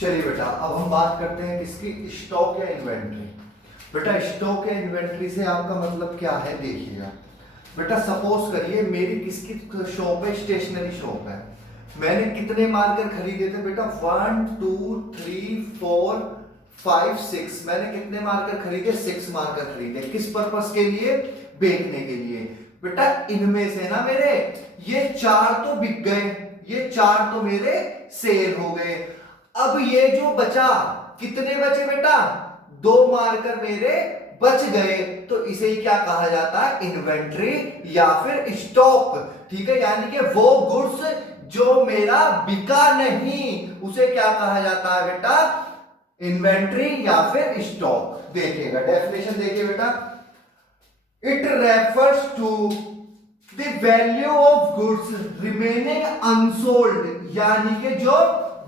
चलिए बेटा, अब हम बात करते हैं किसकी, स्टॉक या इन्वेंट्री। बेटा स्टॉक या इन्वेंट्री से आपका मतलब क्या है, देखिएगा बेटा। सपोज करिए मेरी किसकी शॉप है, स्टेशनरी शॉप है। मैंने कितने मार्कर खरीदे थे बेटा, 1 2 3 4 5 6। मैंने कितने मार्कर खरीदे, 6 मार्कर खरीदे। किस पर्पस के लिए, बेचने के लिए। बेटा इनमें से ना मेरे ये 4 तो बिक गए, ये 4 तो मेरे सेल हो गए। अब ये जो बचा, कितने बचे बेटा, 2 मार्कर मेरे बच गए। तो इसे ही क्या कहा जाता है, इन्वेंट्री या फिर स्टॉक। ठीक है, यानी कि वो गुड्स जो मेरा बिका नहीं, उसे क्या कहा जाता है बेटा, इन्वेंट्री या फिर स्टॉक। देखिएगा डेफिनेशन देखिए बेटा, it refers to the value of goods remaining unsold, यानी कि जो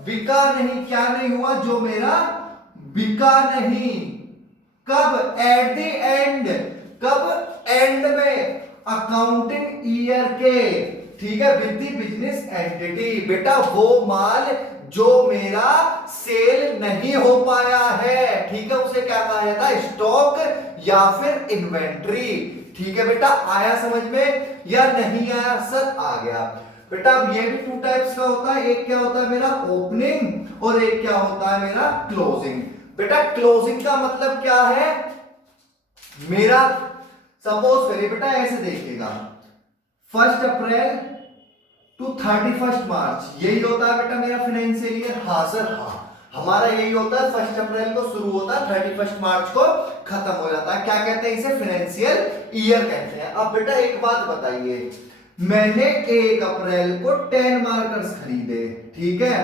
बिका नहीं, क्या नहीं हुआ, जो मेरा बिका नहीं। कब, एट द एंड, कब, एंड में अकाउंटिंग ईयर के। ठीक है, विद द बिजनेस एंटिटी। बेटा वो माल जो मेरा सेल नहीं हो पाया है, ठीक है, उसे क्या कहा जाता है, स्टॉक या फिर इन्वेंट्री। ठीक है बेटा, आया समझ में या नहीं आया, सर आ गया। बेटा अब ये भी 2 टाइप्स का होता है, एक क्या होता है मेरा ओपनिंग और एक क्या होता है मेरा क्लोजिंग। बेटा क्लोजिंग का मतलब क्या है, मेरा सपोज करिए बेटा, ऐसे देखिएगा 1 अप्रैल टू 31 मार्च, यही होता है बेटा मेरा फाइनेंशियल ईयर। हाँ सर हाँ, हमारा यही होता है, 1 अप्रैल को शुरू होता है, 31 मार्च को खत्म हो जाता है। क्या कहते हैं इसे, फाइनेंशियल ईयर कहते हैं। अब बेटा एक बात बताइए, मैंने 1 अप्रैल को 10 मार्कर्स खरीदे। ठीक है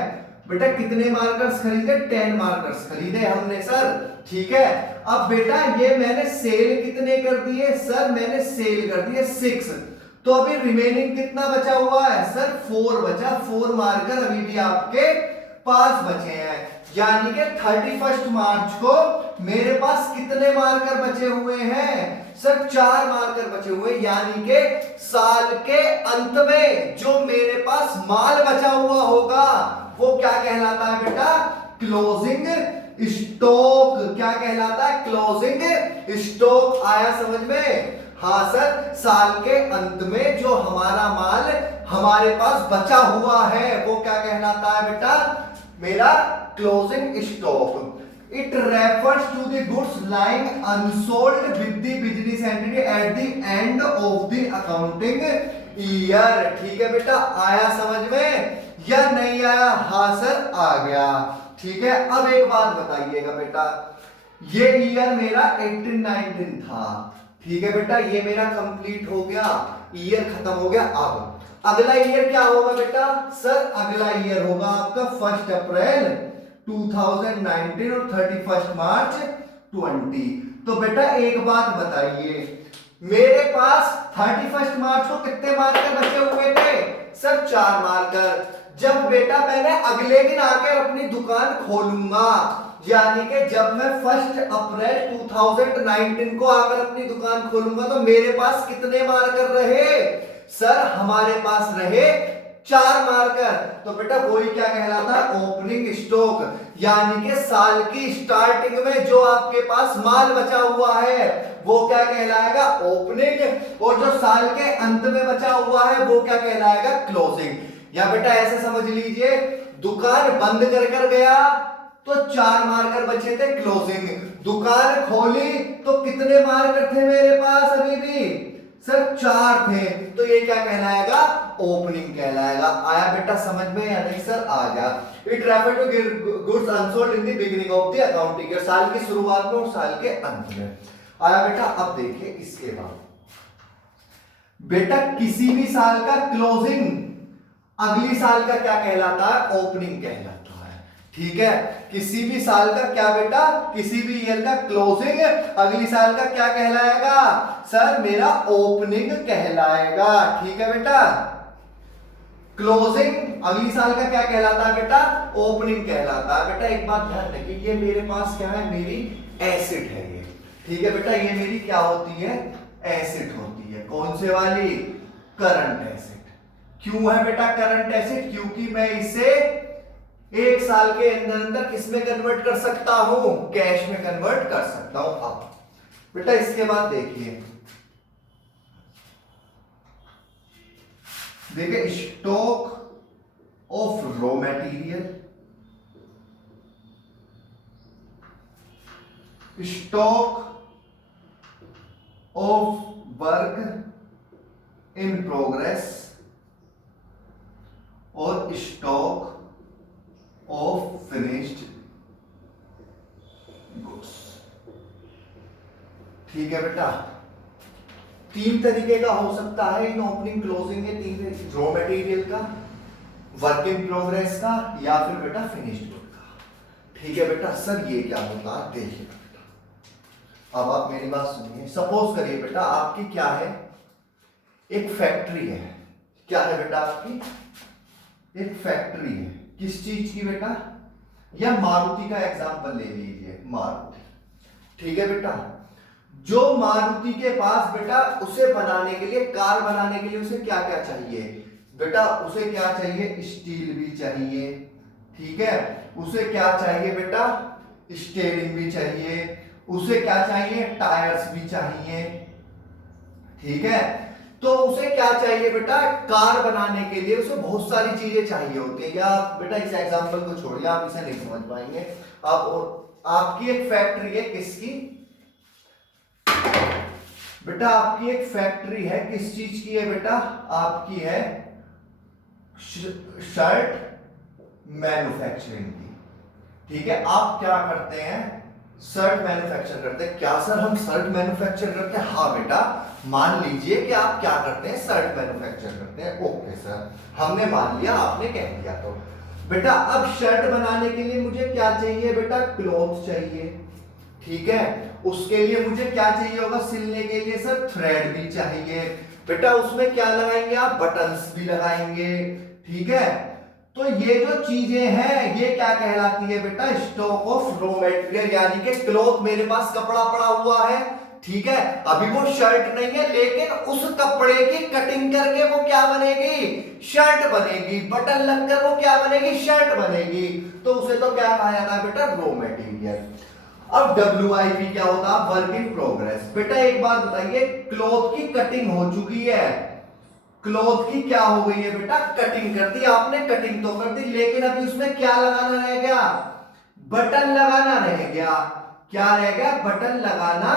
बेटा, कितने मार्कर्स खरीदे, 10 मार्कर्स खरीदे हमने सर। ठीक है, अब बेटा ये मैंने सेल कितने कर दिए, सर मैंने सेल कर दिए 6। तो अभी रिमेनिंग कितना बचा हुआ है, सर 4 बचा। 4 मार्कर अभी भी आपके पास बचे हैं, यानी कि 31 मार्च को मेरे पास कितने मार्कर बचे हुए हैं, सर 4 मार्कर बचे हुए। यानी कि साल के अंत में जो मेरे पास माल बचा हुआ होगा वो क्या कहलाता है बेटा, क्लोजिंग स्टॉक। क्या कहलाता है, क्लोजिंग स्टॉक। आया समझ में, हाँ सर, साल के अंत में जो हमारा माल हमारे पास बचा हुआ है वो क्या कहलाता है बेटा, मेरा closing stock. It refers to the goods lying unsold with the business entity at the end of the accounting year. ठीक है बेटा, आया समझ में या नहीं आया, हाँ सर आ गया। ठीक है, अब एक बात बताइएगा बेटा, ये ईयर मेरा 18-19 था। ठीक है बेटा, ये मेरा कंप्लीट हो गया, ईयर खत्म हो गया। अब अगला ईयर क्या होगा बेटा, सर अगला ईयर होगा आपका 1 अप्रैल 2019 और 31 मार्च 20। तो बेटा एक बात बताइए, मेरे पास 31 मार्च को कितने मार्कर बचे हुए थे, सर 4 मार्कर। जब बेटा मैंने अगले दिन आकर अपनी दुकान खोलूंगा, यानी कि जब मैं 1 अप्रैल 2019 को आकर अपनी दुकान खोलूंगा, तो मेरे पास कितने मार्कर रहे, सर हमारे पास रहे 4 मार्कर। तो बेटा वही क्या कहलाता है, ओपनिंग स्टॉक। यानी कि साल की स्टार्टिंग में जो आपके पास माल बचा हुआ है वो क्या कहलाएगा, ओपनिंग। और जो साल के अंत में बचा हुआ है वो क्या कहलाएगा, क्लोजिंग। या बेटा ऐसे समझ लीजिए, दुकान बंद कर गया तो 4 मार्कर बचे थे, क्लोजिंग। दुकान खोली तो कितने मार्कर थे मेरे पास अभी भी, सर 4 थे। तो ये क्या कहलाएगा, ओपनिंग कहलाएगा। आया बेटा समझ में या नहीं, सर आ गया। It refer to goods unsold in the beginning of the accounting year, साल की शुरुआत में और साल के अंत में। आया बेटा, अब देखिए इसके बाद बेटा किसी भी साल का क्लोजिंग अगली साल का क्या कहलाता है, ओपनिंग कहलाता है। ठीक है, किसी भी साल का क्या बेटा, किसी भी ईयर का क्लोजिंग अगली साल का क्या कहलाएगा, सर मेरा ओपनिंग कहलाएगा। ठीक है बेटा, क्लोजिंग अगली साल का क्या कहलाता है बेटा, ओपनिंग कहलाता है। बेटा एक बात ध्यान रखिए, ये मेरे पास क्या है, मेरी एसेट है ये। ठीक है बेटा, ये मेरी क्या होती है, एसेट होती है। कौन से वाली, करंट एसेट। क्यों है बेटा करंट एसेट, क्योंकि मैं इसे 1 साल के अंदर अंदर किस में कन्वर्ट कर सकता हूं, कैश में कन्वर्ट कर सकता हूं। अब बेटा इसके बाद देखिए stock of raw material, stock of work in progress और स्टॉक ऑफ फिनिश्ड गुड्स। ठीक है बेटा, 3 तरीके का हो सकता है इन ओपनिंग क्लोजिंग के, 3 रॉ मटेरियल का, वर्क इन प्रोग्रेस का, या फिर बेटा फिनिश्ड गुड का। ठीक है बेटा, सर ये क्या होता है देखिए बेटा, अब आप मेरी बात सुनिए। सपोज करिए बेटा आपकी क्या है, एक फैक्ट्री है। क्या है बेटा आपकी, एक फैक्ट्री है। किस चीज की बेटा, या मारुति का एग्जांपल ले लीजिए, मारुति। ठीक है बेटा, जो मारुति के पास बेटा उसे बनाने के लिए, कार बनाने के लिए उसे क्या क्या चाहिए बेटा, उसे क्या चाहिए, स्टील भी चाहिए। ठीक है, उसे क्या चाहिए बेटा, स्टीयरिंग भी चाहिए, उसे क्या चाहिए, टायर्स भी चाहिए। ठीक है, तो उसे क्या चाहिए बेटा, कार बनाने के लिए उसे बहुत सारी चीजें चाहिए होती है। या बेटा इस एग्जांपल को छोड़िए, आप इसे नहीं समझ पाएंगे। अब आपकी एक फैक्ट्री है, किसकी बेटा, आपकी एक फैक्ट्री है, किस चीज की है बेटा, आपकी है शर्ट मैन्युफैक्चरिंग की। ठीक है, आप क्या करते हैं, शर्ट मैन्युफैक्चर करते हैं। क्या सर हम शर्ट मैन्युफैक्चर करते हैं, हाँ बेटा, मान लीजिए कि आप क्या करते हैं, शर्ट मैन्युफैक्चर करते हैं। ओके सर, हमने मान लिया, आपने कह दिया। तो बेटा अब शर्ट बनाने के लिए मुझे क्या चाहिए बेटा, क्लॉथ चाहिए। ठीक है, उसके लिए मुझे क्या चाहिए होगा, सिलने के लिए सर थ्रेड भी चाहिए। बेटा उसमें क्या लगाएंगे आप, बटन्स भी लगाएंगे। ठीक है, तो ये जो चीजें हैं ये क्या कहलाती है बेटा, स्टॉक ऑफ रॉ मटेरियल, यानी कि क्लॉथ, मेरे पास कपड़ा पड़ा हुआ है। ठीक है, अभी वो शर्ट नहीं है, लेकिन उस कपड़े की कटिंग करके वो क्या बनेगी, शर्ट बनेगी। बटन लगकर वो क्या बनेगी, शर्ट बनेगी। तो उसे तो क्या कहा जाता है बेटा, रॉ मटेरियल। अब WIP क्या होता है, वर्क इन प्रोग्रेस। बेटा एक बात बताइए, क्लॉथ की कटिंग हो चुकी है, क्लॉथ की क्या हो गई है बेटा, कटिंग कर दी आपने, कटिंग तो कर दी, लेकिन अभी उसमें क्या लगाना रह गया, बटन लगाना रह गया। क्या रह गया, बटन लगाना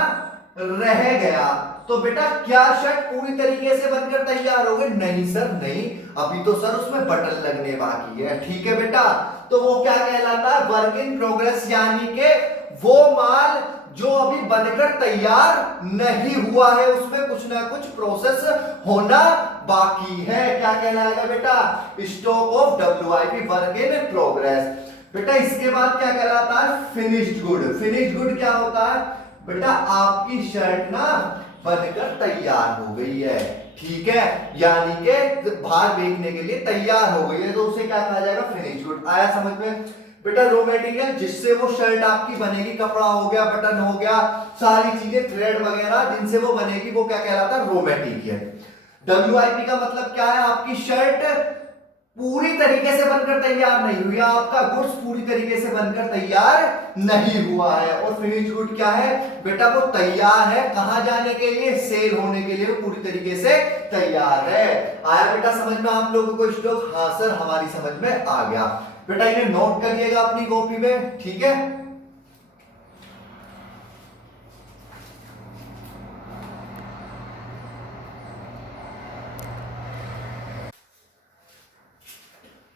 रह गया। तो बेटा क्या शर्ट पूरी तरीके से बनकर तैयार हो गई, नहीं सर नहीं, अभी तो सर उसमें बटन लगने बाकी है। ठीक है बेटा, तो वो क्या कहलाता है, वर्क इन प्रोग्रेस, यानी कि वो माल जो अभी बनकर तैयार नहीं हुआ है, उसमें कुछ ना कुछ प्रोसेस होना बाकी है। क्या कहलाएगा बेटा, stock of WIP, work in progress. बेटा इसके बाद क्या कहलाता है, फिनिश्ड गुड। फिनिश्ड गुड क्या होता है बेटा, आपकी शर्ट ना बनकर तैयार हो गई है। ठीक है, यानी कि बाहर बेचने के लिए तैयार हो गई है, तो उसे क्या कहा जाएगा, फिनिश्ड गुड। आया समझ में बेटा, रॉ मटेरियल जिससे वो शर्ट आपकी बनेगी, कपड़ा हो गया, बटन हो गया, सारी चीजें थ्रेड वगैरह जिनसे वो बनेगी, वो क्या कहलाता है, रॉ मटेरियल। WIP का मतलब क्या है, आपकी शर्ट पूरी तरीके से बनकर तैयार नहीं हुई, आपका गुड्स पूरी तरीके से बनकर तैयार नहीं हुआ है। और फिनिश गुड क्या है बेटा, वो तैयार है, कहां जाने के लिए, सेल होने के लिए, वो पूरी तरीके से तैयार है। आया बेटा समझ में आप लोगों को स्टॉक, हाँ सर हमारी समझ में आ गया। बेटा इन्हें नोट करिएगा अपनी कॉपी में। ठीक है,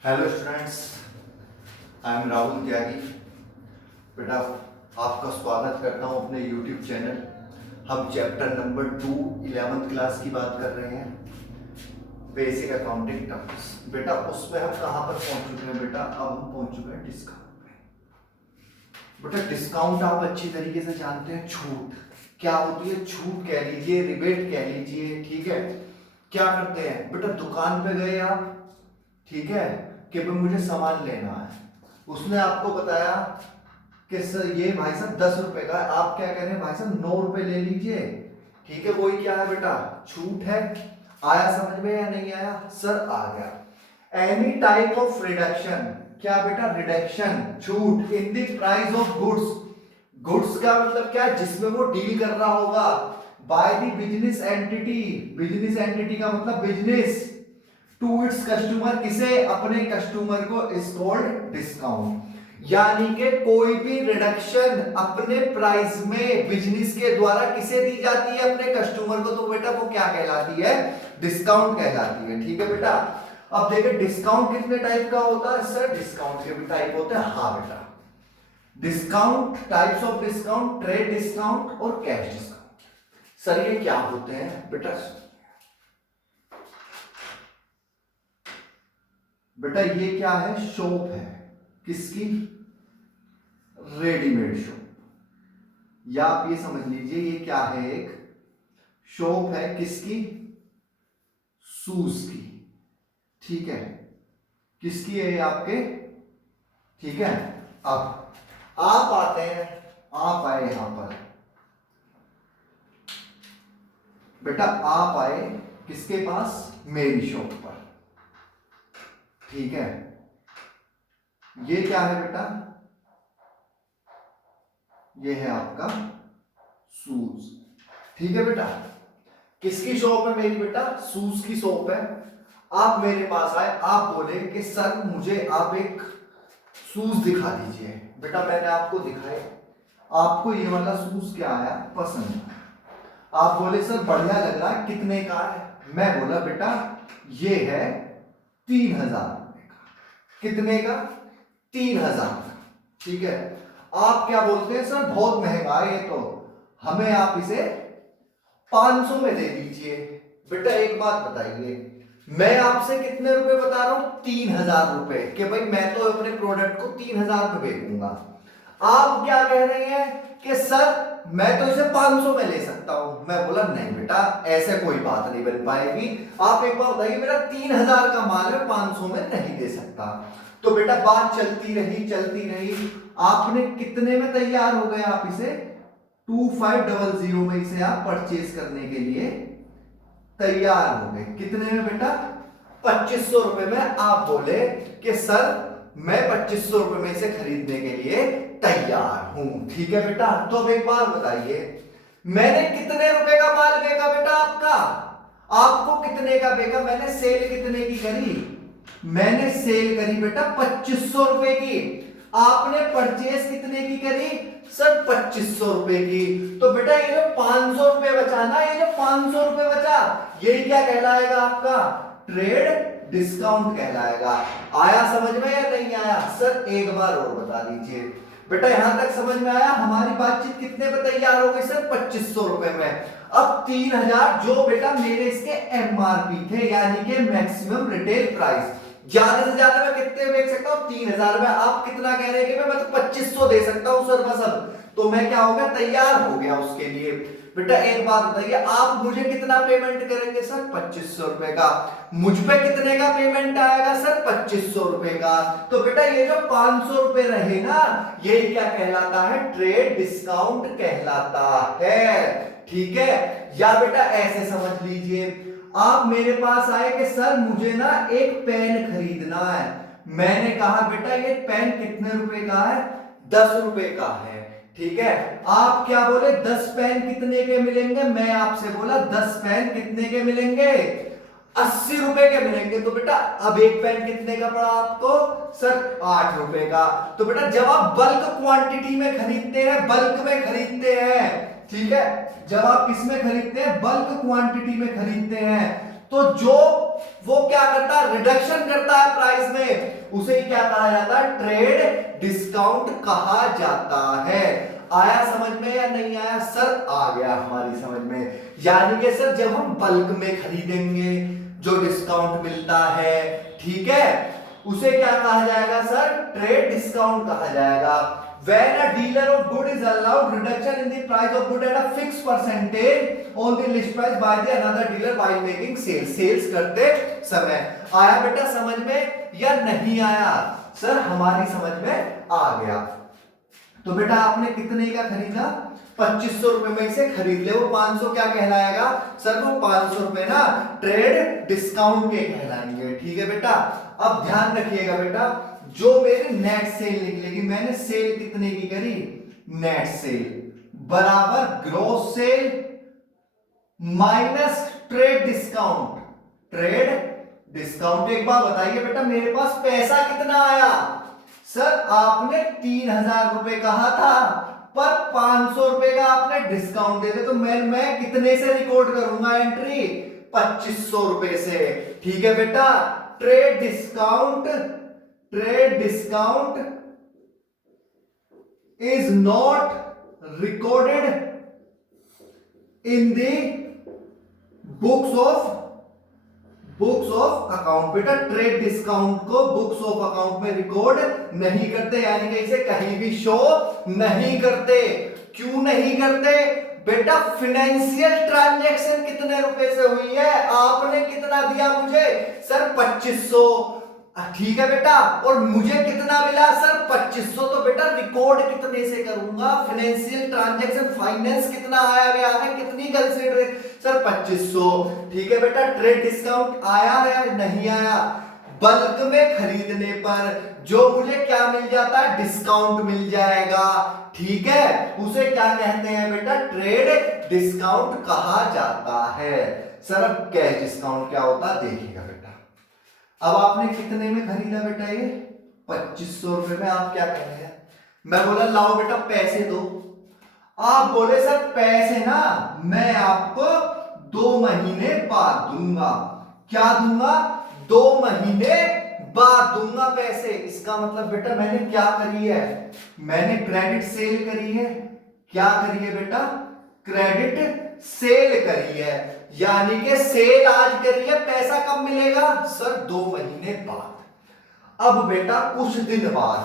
hello students, I am Rahul Tyagi. बेटा आपका स्वागत करता हूं अपने यूट्यूब चैनल। हम चैप्टर नंबर 2 11th क्लास की बात कर रहे हैं, बेसिक अकाउंटिंग टर्म्स। बेटा उसमें हम कहां पर पहुंच चुके हैं बेटा, अब हम पहुंच चुके हैं डिस्काउंट पे। बेटा डिस्काउंट आप अच्छी तरीके से जानते हैं, छूट क्या होती है, छूट कह लीजिए, रिबेट कह लीजिए। ठीक है, क्या करते हैं बेटा, दुकान पे गए आप, ठीक है, कि भाई मुझे सामान लेना है, उसने आपको बताया कि सर ये भाई साहब 10 रुपए का है, आप क्या कह रहे हैं, भाई साहब 9 रुपए ले लीजिए। ठीक है, वही क्या है बेटा, छूट है। आया समझ में या नहीं आया, सर आ गया। एनी टाइप ऑफ रिडक्शन, क्या बेटा, रिडक्शन, छूट in the price of goods. Goods का मतलब क्या है, जिसमें वो डील कर रहा होगा, by the business entity. Business entity का मतलब बिजनेस, टू इट्स कस्टमर, किसे, अपने कस्टमर को, इज कॉल्ड डिस्काउंट। यानी कि कोई भी रिडक्शन अपने प्राइस में बिजनेस के द्वारा किसे दी जाती है, अपने कस्टमर को, तो बेटा वो क्या कहलाती है, डिस्काउंट कहलाती है। ठीक है बेटा। अब देखिए डिस्काउंट कितने टाइप का होता है सर, डिस्काउंट के भी टाइप होते हैं। हाँ बेटा, discount, types of discount, trade discount और कैश डिस्काउंट। सर ये क्या होते हैं बेटा, बेटा ये क्या है, शॉप है, किसकी, रेडीमेड शॉप। या आप ये समझ लीजिए ये क्या है, एक शॉप है, किसकी, शूज की। ठीक है, किसकी है ये, आपके। ठीक है, अब आप आते हैं, आप आए यहां पर बेटा, आप आए किसके पास, मेरी शॉप पर। ठीक है, ये क्या है बेटा, ये है आपका शूज। ठीक है बेटा, किसकी शॉप है मेरी बेटा, शूज की शॉप है। आप मेरे पास आए, आप बोले कि सर मुझे आप एक शूज दिखा दीजिए। बेटा मैंने आपको दिखाए, आपको ये वाला शूज क्या आया, पसंद। आप बोले सर बढ़िया लग रहा है, कितने का है। मैं बोला बेटा ये है 3,000 रुपए का। कितने का, 3,000 का। ठीक है, आप क्या बोलते हैं सर बहुत महंगा है ये तो, हमें आप इसे 500 में दे दीजिए। बेटा एक बात बताइए, मैं आपसे कितने रुपए बता रहा हूं, 3,000 रुपए, कि भाई मैं तो अपने प्रोडक्ट को 3,000 में बेचूंगा। आप क्या कह रहे हैं कि सर मैं तो इसे 500 में ले सकता हूं। मैं बोला नहीं बेटा, ऐसे कोई बात नहीं बन पाएगी। आप एक बात बताइए, मेरा 3,000 का माल है, 500 में नहीं दे सकता। तो बेटा बात चलती रही चलती रही, आपने कितने में तैयार हो गए, आप इसे 2500 में इसे आप परचेज करने के लिए तैयार हो गए। कितने में बेटा, 2500 रुपए में। आप बोले कि सर मैं 2500 रुपए में इसे खरीदने के लिए तैयार हूं। ठीक है बेटा, तो अब एक बात बताइए, मैंने कितने रुपए का माल बेचा बेटा आपका, आपको कितने का बेचा, मैंने सेल कितने की करी, मैंने सेल करी बेटा 2500 रुपए की। आपने परचेस कितने की करी सर, 2500 रुपए की। तो बेटा ये जो 500 रुपए बचा ना, ये जो 500 रुपए बचा, यही क्या कहलाएगा आपका, ट्रेड डिस्काउंट कहलाएगा। आया समझ में या नहीं आया सर, एक बार और बता दीजिए। बेटा यहां तक समझ में आया, हमारी बातचीत कितने पे तैयार हो गई सर, 2500 रुपए में। अब 3,000 जो बेटा मेरे इसके एमआरपी थे, यानी कि मैक्सिमम रिटेल प्राइस, ज्यादा से ज्यादा मैं कितने बेच सकता हूं, 3,000 में। आप कितना कह रहे हैं कि मैं तो 2500 दे सकता हूं सर बस। अब तो मैं क्या हो गया, तैयार हो गया उसके लिए। बेटा एक बात बताइए, आप मुझे कितना पेमेंट करेंगे सर, 2500 रुपए का। मुझ पे कितने का पेमेंट आएगा सर, 2500 रुपए का। तो बेटा ये जो 500 रुपए रहे ना, ये क्या कहलाता है, ट्रेड डिस्काउंट कहलाता है। ठीक है, या बेटा ऐसे समझ लीजिए, आप मेरे पास आए कि सर मुझे ना एक पेन खरीदना है। मैंने कहा बेटा ये पेन कितने रुपए का है, 10 रुपए का है। ठीक है, आप क्या बोले, 10 पेन कितने के मिलेंगे, मैं आपसे बोला 10 पेन कितने के मिलेंगे, 80 रुपए के मिलेंगे। तो बेटा अब एक पेन कितने का पड़ा आपको सर, 8 रुपए का। तो बेटा जब आप बल्क क्वांटिटी में खरीदते हैं, बल्क में खरीदते हैं, ठीक है, जब आप किसमें खरीदते हैं, बल्क क्वांटिटी में खरीदते हैं, तो जो वो क्या करता है, रिडक्शन करता है प्राइस में, उसे क्या कहा जाता है, ट्रेड डिस्काउंट कहा जाता है। आया समझ में या नहीं आया सर, आ गया हमारी समझ में। यानी कि सर जब हम बल्क में खरीदेंगे, जो डिस्काउंट मिलता है, ठीक है, उसे क्या कहा जाएगा सर, ट्रेड डिस्काउंट कहा जाएगा। When a dealer of good is allowed reduction in the price of good at a fixed percentage on the list price by the another dealer while making sales, sales करते समय। आया बेटा समझ में या नहीं आया सर, हमारी समझ में आ गया। तो बेटा आपने कितने का खरीदा, 2500 रुपए में इसे खरीद ले, वो 500 क्या कहलाएगा सर, वो 500 रुपए ना ट्रेड डिस्काउंट के कहलाएंगे। ठीक है बेटा, अब ध्यान रखिएगा बेटा, जो मेरी नेट सेल निकलेगी, मैंने सेल कितने की करी, नेट सेल बराबर gross sale minus trade discount. Trade discount, एक बार बताइए बेटा मेरे पास पैसा कितना आया, सर आपने 3,000 रुपए कहा था पर 500 रुपए का आपने डिस्काउंट दे दे, तो मैं कितने से रिकॉर्ड करूंगा एंट्री, 2500 रुपए से। ठीक है बेटा, trade discount is not recorded in the books of account. बेटा ट्रेड डिस्काउंट को बुक्स ऑफ अकाउंट में रिकॉर्ड नहीं करते, यानी कि इसे कहीं भी शो नहीं करते। क्यों नहीं करते बेटा, फाइनेंशियल ट्रांजैक्शन कितने रुपए से हुई है, आपने कितना दिया मुझे, सर 2500। ठीक है बेटा, और मुझे कितना मिला, सर 2500। तो बेटा रिकॉर्ड कितने से करूंगा, फाइनेंशियल ट्रांजैक्शन, फाइनेंस कितना आया गया है, कितनी कंसीडर, सर 2500। ठीक है बेटा, ट्रेड डिस्काउंट आया है नहीं आया, बल्क में खरीदने पर जो मुझे क्या मिल जाता है, डिस्काउंट मिल जाएगा। ठीक है, उसे क्या कहते हैं बेटा, ट्रेड डिस्काउंट कहा जाता है। सर अब कैश डिस्काउंट क्या होता है देखिएगा बेटा। अब आपने कितने में खरीदा बेटा, ये 2500 रुपए में। आप क्या कहेंगे, मैं बोला लाओ बेटा पैसे दो, आप बोले सर पैसे ना मैं आपको 2 महीने बाद दूंगा। क्या दूंगा, 2 महीने बाद दूंगा पैसे। इसका मतलब बेटा मैंने क्या करी है, मैंने क्रेडिट सेल करी है। क्या करी है बेटा, क्रेडिट सेल करी है, यानी कि सेल आज करी है, पैसा कब मिलेगा, सर 2 महीने बाद। अब बेटा कुछ दिन बाद,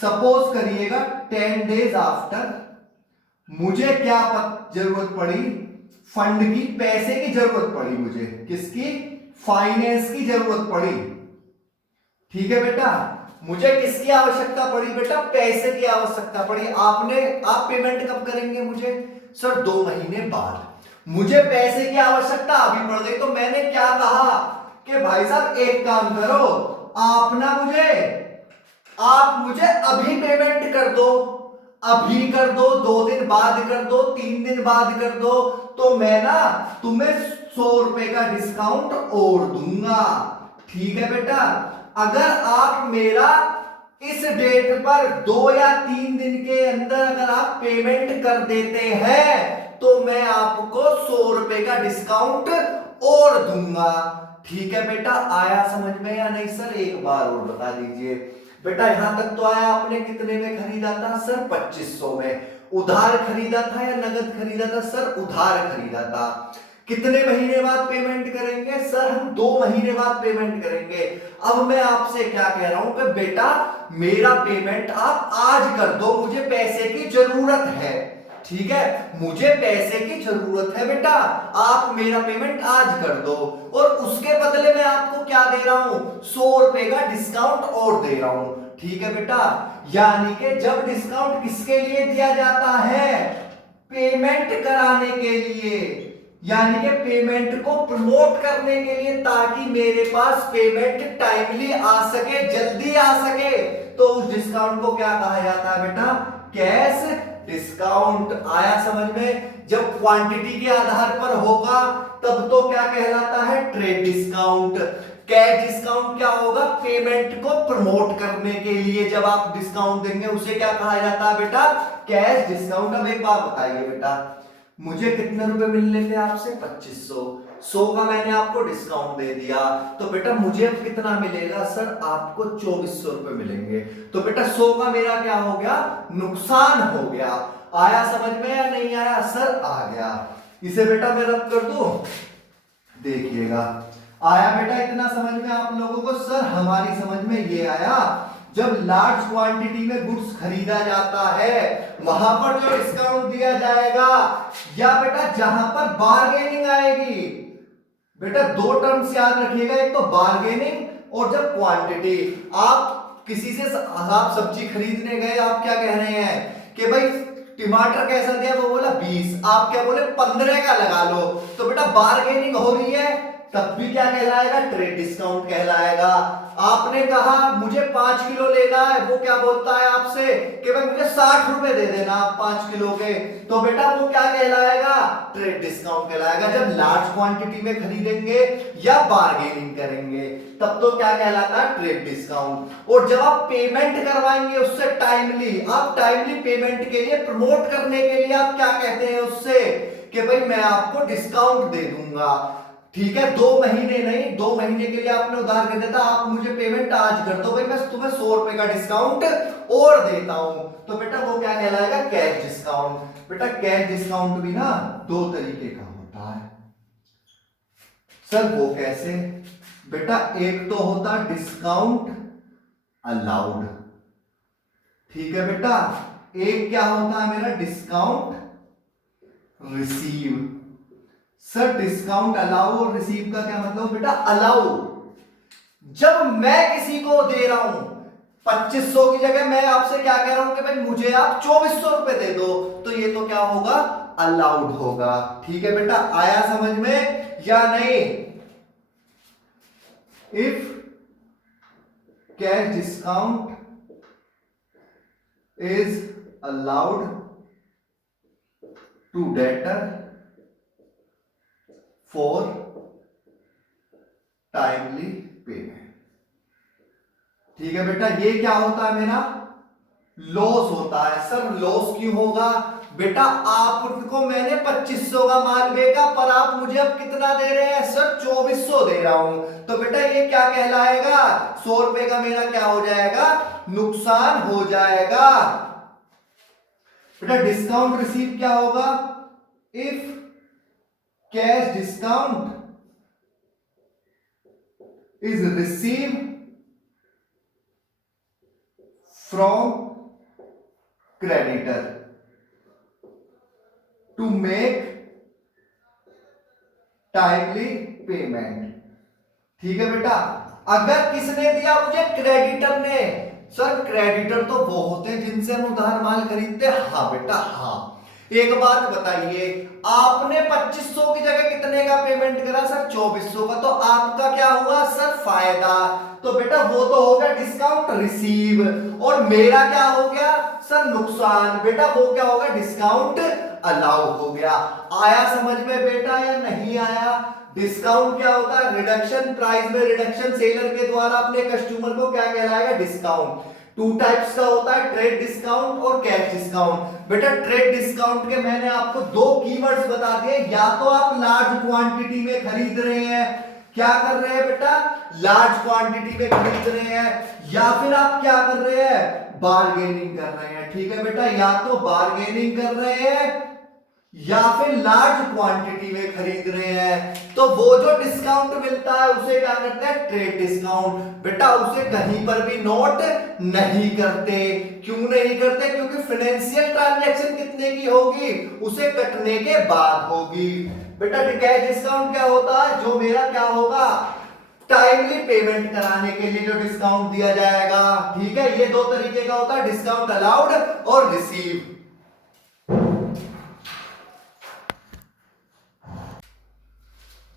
सपोज करिएगा 10 डेज आफ्टर, मुझे क्या जरूरत पड़ी, फंड की, पैसे की जरूरत पड़ी मुझे, किसकी, फाइनेंस की जरूरत पड़ी। ठीक है बेटा, मुझे किसकी आवश्यकता पड़ी बेटा, पैसे की आवश्यकता पड़ी। आप पेमेंट कब करेंगे मुझे, सर 2 महीने बाद। मुझे पैसे की आवश्यकता अभी पड़ गई, तो मैंने क्या कहा कि भाई साहब एक काम करो, आप मुझे अभी पेमेंट कर दो, अभी कर दो, 2 दिन बाद कर दो, 3 दिन बाद कर दो, तो मैं ना तुम्हें 100 रुपए का डिस्काउंट और दूंगा। ठीक है बेटा, अगर आप मेरा इस डेट पर 2 या 3 दिन के अंदर अगर आप पेमेंट कर देते हैं तो मैं आपको 100 रुपए का डिस्काउंट और दूंगा। ठीक है बेटा, आया समझ में या नहीं, सर एक बार और बता दीजिए बेटा। यहां तक तो आया, आपने कितने में खरीदा था, सर 2500 में। उधार खरीदा था या नगद खरीदा था, सर उधार खरीदा था। कितने महीने बाद पेमेंट करेंगे, सर हम 2 महीने बाद पेमेंट करेंगे। अब मैं आपसे क्या कह रहा हूं कि बेटा मेरा पेमेंट आप आज कर दो, मुझे पैसे की जरूरत है। ठीक है, मुझे पैसे की जरूरत है बेटा, आप मेरा पेमेंट आज कर दो, और उसके बदले में आपको क्या दे रहा हूं, 100 रुपए का डिस्काउंट और दे रहा हूं। ठीक है बेटा, यानी कि जब डिस्काउंट किसके लिए दिया जाता है, पेमेंट कराने के लिए, यानी कि पेमेंट को प्रमोट करने के लिए, ताकि मेरे पास पेमेंट टाइमली आ सके, जल्दी आ सके, तो उस डिस्काउंट को क्या कहा जाता है बेटा, कैश डिस्काउंट। आया समझ में, जब क्वांटिटी के आधार पर होगा तब तो क्या कहलाता है, ट्रेड डिस्काउंट। कैश डिस्काउंट क्या होगा, पेमेंट को प्रमोट करने के लिए जब आप डिस्काउंट देंगे उसे क्या कहा जाता है बेटा, कैश डिस्काउंट। अब एक बात बताइए बेटा, मुझे कितने रुपए मिलने थे आपसे, 2500, 100 का मैंने आपको डिस्काउंट दे दिया, तो बेटा मुझे अब कितना मिलेगा, सर आपको 2400 रुपए मिलेंगे। तो बेटा 100 का मेरा क्या हो गया, नुकसान हो गया। आया समझ में या नहीं आया, सर आ गया। इसे बेटा मैं रद्द कर दूं, देखिएगा आया बेटा इतना समझ में आप लोगों को। सर हमारी समझ में ये आया, जब लार्ज क्वांटिटी में गुड्स खरीदा जाता है वहां पर जो डिस्काउंट दिया जाएगा, या बेटा जहां पर बार्गेनिंग आएगी, बेटा 2 टर्म्स याद रखिएगा, एक तो बार्गेनिंग और जब क्वांटिटी। आप किसी से आप सब्जी खरीदने गए, आप क्या कह रहे हैं कि भाई टमाटर कैसा दिया, वो बोला 20, आप क्या बोले 15 का लगा लो, तो बेटा बार्गेनिंग हो रही है, तब भी क्या कहलाएगा, ट्रेड डिस्काउंट कहलाएगा। आपने कहा मुझे 5 किलो लेना है, वो क्या बोलता है आपसे कि भाई मुझे 60 रुपए दे देना आप 5 किलो के, तो बेटा वो क्या कहलाएगा, ट्रेड डिस्काउंट कहलाएगा। जब लार्ज क्वांटिटी में खरीदेंगे या बार्गेनिंग करेंगे तब तो क्या कहलाता है, ट्रेड डिस्काउंट। और जब आप पेमेंट करवाएंगे उससे टाइमली, आप टाइमली पेमेंट के लिए प्रमोट करने के लिए आप क्या कहते हैं उससे कि भाई मैं आपको डिस्काउंट दे दूंगा, ठीक है, 2 महीने नहीं, 2 महीने के लिए आपने उधार कर देता, आप मुझे पेमेंट आज कर दो भाई, मैं तुम्हें 100 रुपए का डिस्काउंट और देता हूं, तो बेटा वो क्या कहलाएगा, कैश डिस्काउंट। बेटा कैश डिस्काउंट भी ना 2 तरीके का होता है सर, वो कैसे, बेटा एक तो होता डिस्काउंट अलाउड, ठीक है बेटा, एक क्या होता है मेरा, discount receive. Sir discount allow और रिसीव का क्या मतलब, बेटा अलाउ, जब मैं किसी को दे रहा हूं 2500 की जगह मैं आपसे क्या कह रहा हूं कि भाई मुझे आप 2400 रुपए दे दो, तो ये तो क्या होगा, अलाउड होगा, ठीक है बेटा, आया समझ में या नहीं। If cash discount is allowed to debtor for timely payment, ठीक है बेटा, ये क्या होता है मेरा, लॉस होता है। सर लॉस क्यों होगा, बेटा आपको मैंने 2500 का माल बेचा पर आप मुझे अब कितना दे रहे हैं, सर 2400 दे रहा हूं, तो बेटा ये क्या कहलाएगा, 100 रुपए का मेरा क्या हो जाएगा, नुकसान हो जाएगा। बेटा डिस्काउंट रिसीव क्या होगा, if cash discount is receive from creditor to make timely payment, ठीक है बेटा, अगर किसने दिया मुझे, क्रेडिटर ने। सर क्रेडिटर तो वो होते हैं जिनसे हम उधार माल खरीदते हैं, हाँ बेटा हाँ। एक बात बताइए, आपने 2500 की जगह कितने का पेमेंट करा, सर 2400 का, तो आपका क्या हुआ, सर फायदा, तो बेटा वो तो हो गया डिस्काउंट रिसीव, और मेरा क्या हो गया, सर नुकसान, बेटा वो क्या होगा, डिस्काउंट अलाउ हो गया। आया समझ में बेटा या नहीं आया। डिस्काउंट क्या होता है, रिडक्शन, प्राइस में रिडक्शन सेलर के द्वारा अपने कस्टमर को क्या कहलाएगा, डिस्काउंट। 2 टाइप्स का होता है, ट्रेड डिस्काउंट और कैश डिस्काउंट। बेटा ट्रेड डिस्काउंट के मैंने आपको 2 कीवर्ड्स बता दिए, या तो आप लार्ज क्वांटिटी में खरीद रहे हैं, क्या कर रहे हैं बेटा, लार्ज क्वांटिटी में खरीद रहे हैं, या फिर आप क्या कर रहे हैं, बार्गेनिंग कर रहे हैं, ठीक है बेटा, या तो बार्गेनिंग कर रहे हैं या फिर लार्ज क्वांटिटी में खरीद रहे हैं, तो वो जो डिस्काउंट मिलता है उसे क्या करते हैं, ट्रेड डिस्काउंट। बेटा उसे कहीं पर भी नोट नहीं करते, क्यों नहीं करते, क्योंकि फाइनेंशियल ट्रांजैक्शन कितने की होगी, उसे कटने के बाद होगी। बेटा कैश डिस्काउंट क्या होता है, जो मेरा क्या होगा, टाइमली पेमेंट कराने के लिए जो डिस्काउंट दिया जाएगा, ठीक है, ये 2 तरीके का होता है, डिस्काउंट अलाउड और रिसीव।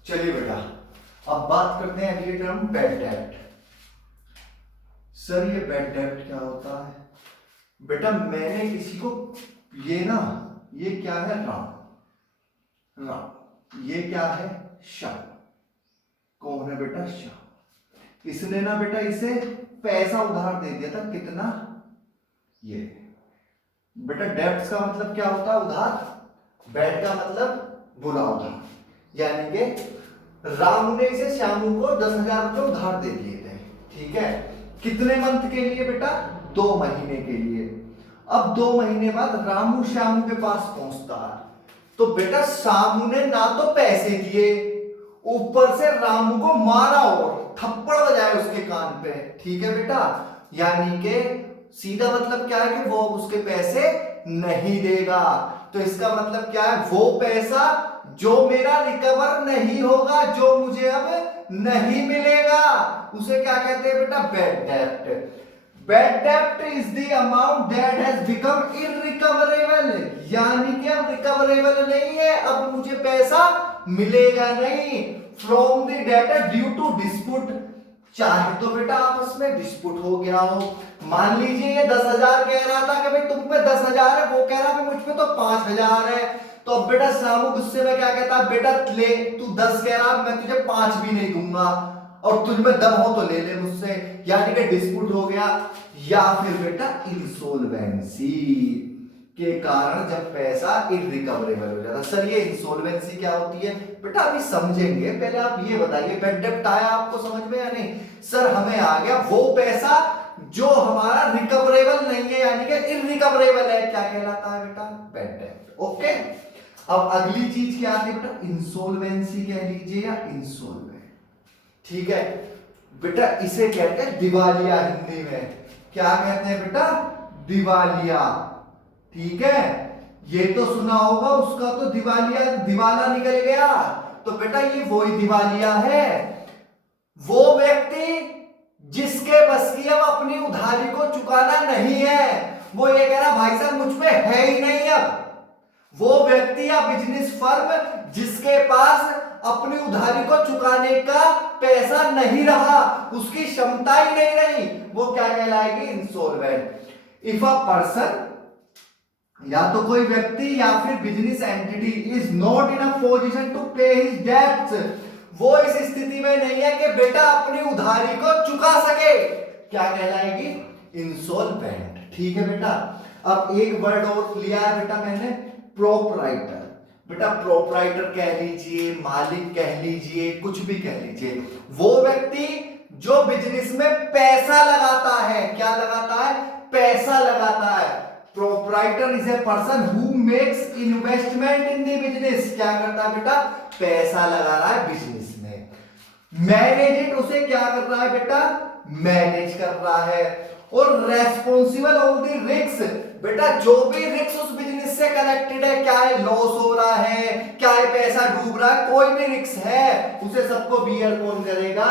चलिए बेटा अब बात करते हैं अगले टर्म, बैड डेब्ट। सर ये बैड डेब्ट क्या होता है, बेटा मैंने किसी को, ये ना, ये क्या है, राम, राम, ये क्या है, श्याम, कौन है बेटा, श्याम, इसने ना बेटा इसे पैसा उधार दे दिया था, कितना, ये। बेटा डेब्ट्स का मतलब क्या होता है, उधार, बैड का मतलब बुरा उधार, यानी कि रामू ने इसे श्यामू को 10,000 रुपए उधार दे दिए थे, ठीक है, कितने मंथ के लिए बेटा, 2 महीने के लिए। अब 2 महीने बाद रामू श्यामू के पास पहुंचता है, तो बेटा श्यामू ने ना तो पैसे दिए, ऊपर से रामू को मारा और थप्पड़ बजाए उसके कान पे, ठीक है बेटा, यानी कि सीधा मतलब क्या है कि वो उसके पैसे नहीं देगा, तो इसका मतलब क्या है, वो पैसा जो मेरा रिकवर नहीं होगा, जो मुझे अब नहीं मिलेगा, उसे क्या कहते हैं बेटा, बैड डेब्ट। बैड डेब्ट is the amount that has become irrecoverable, यानी कि अब रिकवरेबल नहीं है, अब मुझे पैसा मिलेगा नहीं। From the debtor due to dispute, चाहे तो बेटा आपस में डिस्प्यूट हो गया हो। मान लीजिए ये 10,000 कह रहा था कि भाई तुम पे 10,000 है, वो कह रहा है मुझ पे तो 5,000 है। तो अब बेटा सामू गुस्से में क्या कहता है, बेटा ले तू 10 कह रहा, मैं तुझे 5 भी नहीं दूंगा, और तुझ में दम हो तो ले ले मुझसे, यानी कि डिस्प्यूट हो गया। या फिर बेटा इंसॉल्वेंसी के कारण जब पैसा इररिकवरेबल हो जाता। सर ये इंसॉल्वेंसी क्या होती है बेटा, अभी समझेंगे, पहले आप ये बताइए बैड डेब्ट आया आपको समझ में या नहीं। सर हमें आ गया वो पैसा जो हमारा रिकवरेबल नहीं है, यानी कि इररिकवरेबल है, क्या कहलाता है बेटा, बैड डेब्ट। ओके, अब अगली चीज क्या आती है बेटा, इंसॉल्वेंसी कह लीजिए या इंसॉल्वेंट, ठीक है बेटा। इसे कहते हैं दिवालिया, हिंदी में क्या कहते हैं बेटा, दिवालिया, ठीक है। ये तो सुना होगा, उसका तो दिवालिया दिवाला निकल गया, तो बेटा ये वही दिवालिया है। वो व्यक्ति जिसके बस की अब अपनी उधारी को चुकाना नहीं है, वो ये कह रहा भाई साहब मुझ पे है ही नहीं अब। वो व्यक्ति या बिजनेस फर्म जिसके पास अपनी उधारी को चुकाने का पैसा नहीं रहा, उसकी क्षमता ही नहीं रही, वो क्या कहलाएगी, इंसॉल्वेंट। इफ अ पर्सन, या तो कोई व्यक्ति या फिर business entity is not in a position to pay his debts, वो इस स्थिति में नहीं है कि बेटा अपनी उधारी को चुका सके, क्या कहलाएगी, इंसॉल्वेंट। ठीक है बेटा। अब एक वर्ड और लिया है बेटा मैंने, प्रोपराइटर। बेटा प्रोपराइटर कह लीजिए, मालिक कह लीजिए, कुछ भी कह लीजिए, वो व्यक्ति जो बिजनेस में पैसा लगाता है, क्या लगाता है, पैसा लगाता है। Proprietor is a person who makes investment in the business, क्या करता है बेटा, पैसा लगा रहा है बिजनेस में। मैनेज इट, उसे क्या कर रहा है बेटा, मैनेज कर रहा है। और रेस्पॉन्सिबल ऑफ द रिस्क, बेटा जो भी रिस्क उस बिजनेस से कनेक्टेड है, क्या है लॉस हो रहा है, क्या है पैसा डूब रहा है, कोई भी रिस्क है, उसे सबको बियर कौन करेगा,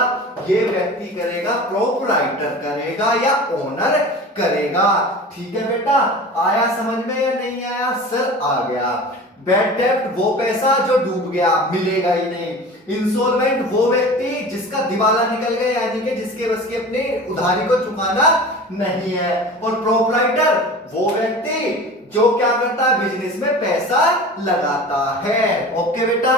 ये व्यक्ति करेगा, प्रोपराइटर करेगा या ओनर करेगा। ठीक है बेटा, आया समझ में या नहीं आया, सर आ गया। बैड डेब्ट वो पैसा जो डूब गया, मिलेगा ही नहीं। इंसॉल्वेंट वो व्यक्ति जिसका दिवाला निकल गया, यानी कि जिसके बस की अपनी उधारी को चुकाना नहीं है। और प्रोपराइटर वो व्यक्ति जो क्या करता है, बिजनेस में पैसा लगाता है। ओके बेटा।